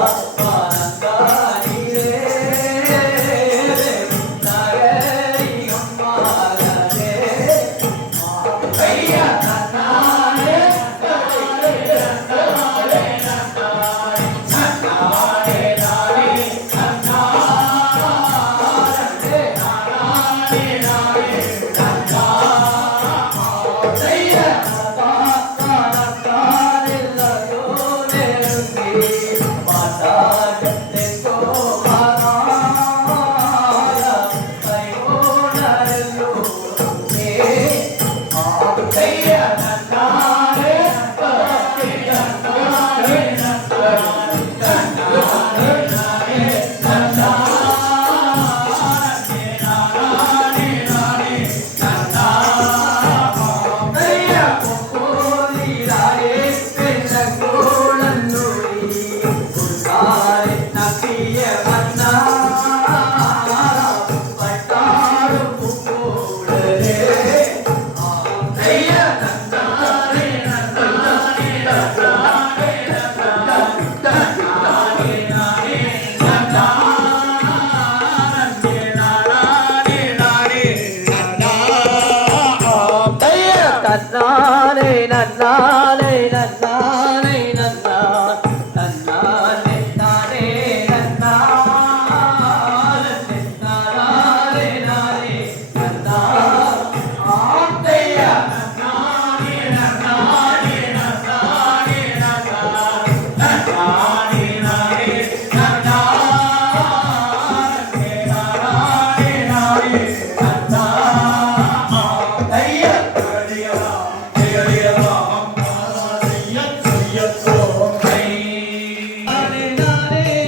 Bye. Obrigado. रे